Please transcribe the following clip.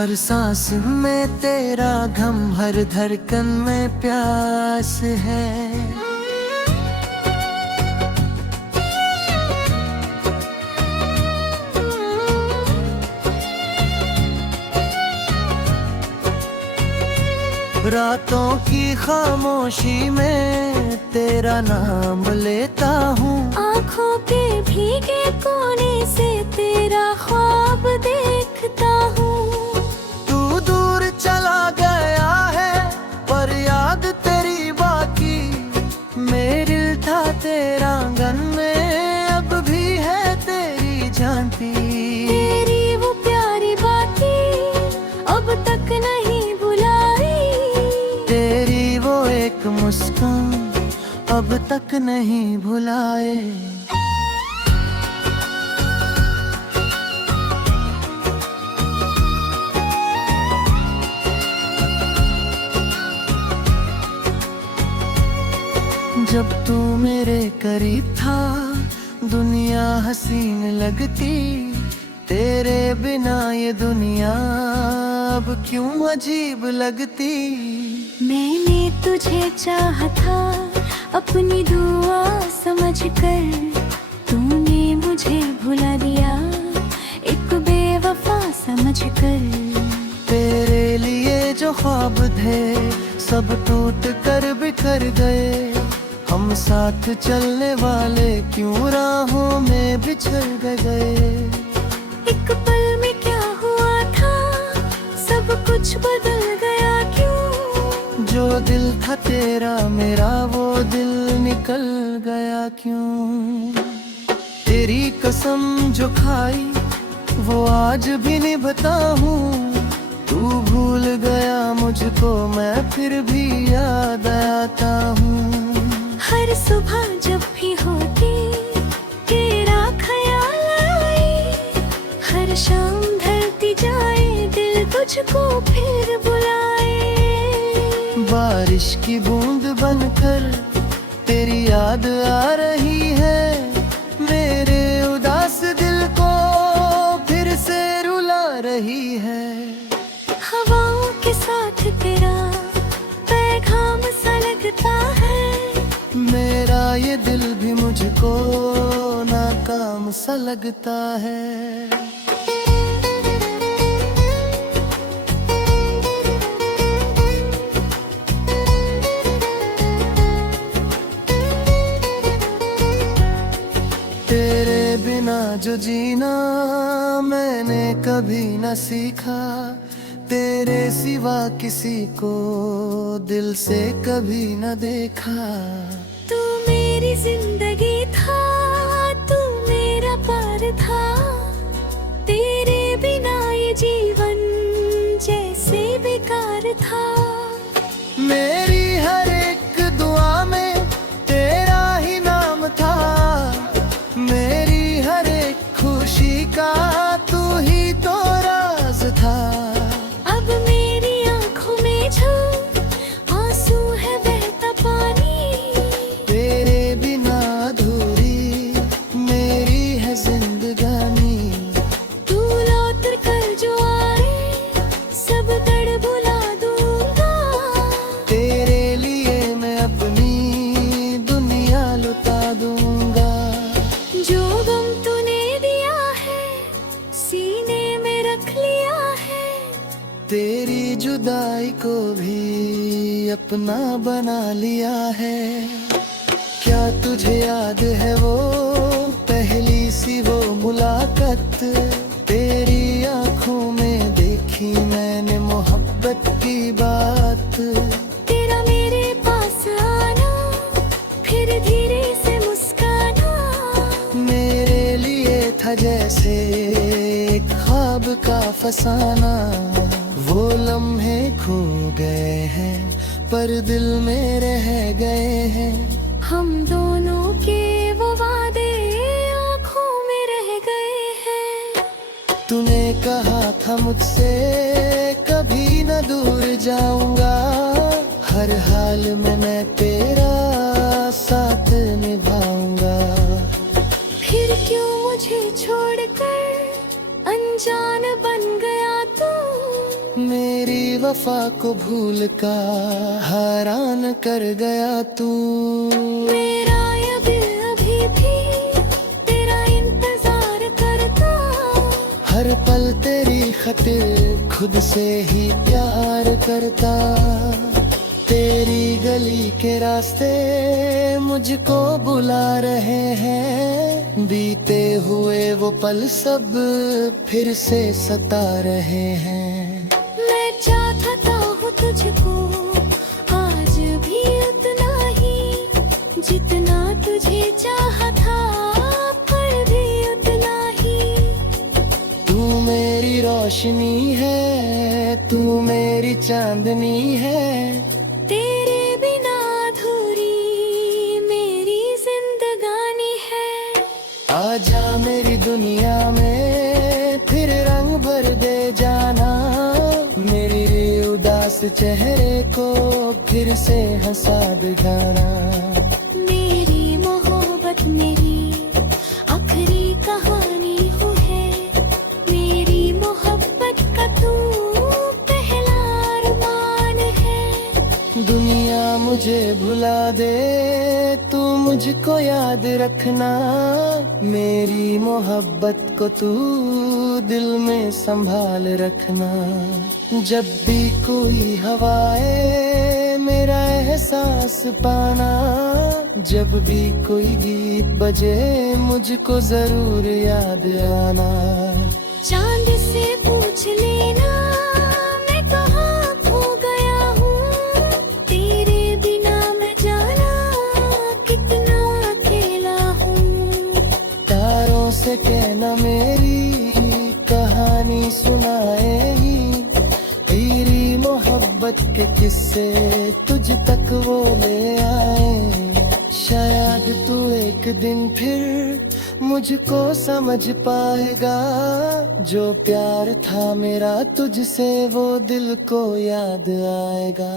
हर सांस में तेरा गम, हर धड़कन में प्यास है। रातों की खामोशी में तेरा नाम लेता हूँ, आँखों के भीगे कोने से तेरा ख्वाब देखता हूँ। तू दूर चला गया है पर याद तेरी बाकी, मेरे दिल था तेरा आंगन में अब भी है तेरी झांकी। तेरी वो प्यारी बातें अब तक नहीं भुलाई, तेरी वो एक मुस्कान अब तक नहीं भुलाए। जब तू मेरे करीब था दुनिया हसीन लगती, तेरे बिना ये दुनिया अब क्यों अजीब लगती। मैंने तुझे चाहा था अपनी दुआ समझकर, तूने मुझे भुला दिया एक बेवफा समझकर। तेरे लिए जो ख्वाब थे सब टूट कर बिखर गए, हम साथ चलने वाले क्यों राहों में बिछड़ गए। एक पल में क्या हुआ था सब कुछ बदल गया क्यों, जो दिल था तेरा मेरा वो दिल निकल गया क्यों। तेरी कसम जो खाई वो आज भी निभाता हूँ, तू भूल गया मुझको मैं फिर भी याद आता हूँ। हर सुबह जब भी होती तेरा ख्याल आए, हर शाम ढलती जाए दिल तुझको फिर बुलाए। बारिश की बूंद बनकर तेरी याद आ रही है, मेरे उदास दिल को फिर से रुला रही है। हवाओं के साथ तेरा पैगाम सा लगता है, मेरा ये दिल भी मुझको नाकाम सा लगता है। तेरे बिना जो जीना मैंने कभी न सीखा, तेरे सिवा किसी को दिल से कभी न देखा। तू मेरी जिंदगी था, तू मेरा प्यार था, तेरे बिना ये जीवन जैसे बेकार था। मेरी हर एक दुआ में तेरा ही नाम था, मेरी हर एक खुशी का तू ही तो राज था। अब मेरी आंखों में जो आंसू है बहता पानी, तेरे बिना अधूरी मेरी है जिंदगानी। तू लौट कर जो आए सब दर्द भुला दूंगा, तेरे लिए मैं अपनी दुनिया लुटा दूंगा। जो गम तूने दिया है सीने में रख लिया है, तेरी जुदाई को भी अपना बना लिया है। क्या तुझे याद है वो पहली सी वो मुलाकात, तेरी आंखों में देखी मैंने मोहब्बत की बात। तेरा मेरे पास आना फिर धीरे से मुस्काना, मेरे लिए था जैसे एक ख्वाब का फसाना। वो लम्हे खो गए हैं पर दिल में रह गए हैं, हम दोनों के वो वादे आँखों में रह गए हैं। तूने कहा था मुझसे कभी न दूर जाऊंगा, हर हाल में मैं तेरा साथ निभाऊंगा। फिर क्यों मुझे छोड़कर अनजान बन गया तू, वफा को भूल का हैरान कर गया तू। मेरा ये दिल अभी भी तेरा इंतजार करता, हर पल तेरी खातिर खुद से ही प्यार करता। तेरी गली के रास्ते मुझको बुला रहे हैं, बीते हुए वो पल सब फिर से सता रहे हैं। मैं चाहता हूँ तुझको आज भी उतना ही जितना तुझे चाहा था, पर भी उतना ही। तू मेरी रोशनी है, तू मेरी चांदनी है, तेरे बिना अधूरी मेरी जिंदगानी है। आजा मेरी दुनिया में फिर रंग भर दे जाना, मेरी उदास चेहरे को फिर से हंसा दे जाना। मेरी मोहब्बत मेरी आखिरी कहानी हो है, मेरी मोहब्बत का तू पहला अरमान है। दुनिया मुझे भुला दे, तू मुझको याद रखना, मेरी मोहब्बत को तू दिल में संभाल रखना। जब भी कोई हवाए मेरा एहसास पाना, जब भी कोई गीत बजे मुझको जरूर याद आना। चांद से पूछ लेना मैं कहाँ खो गया हूँ, तेरे बिना मैं जाना कितना अकेला हूँ। तारों से कहना मेरी कहानी सुनाएगी, तेरी मोहब्बत के किस्से तुझ तक वो ले आए। शायद तू एक दिन फिर मुझको समझ पाएगा, जो प्यार था मेरा तुझसे वो दिल को याद आएगा।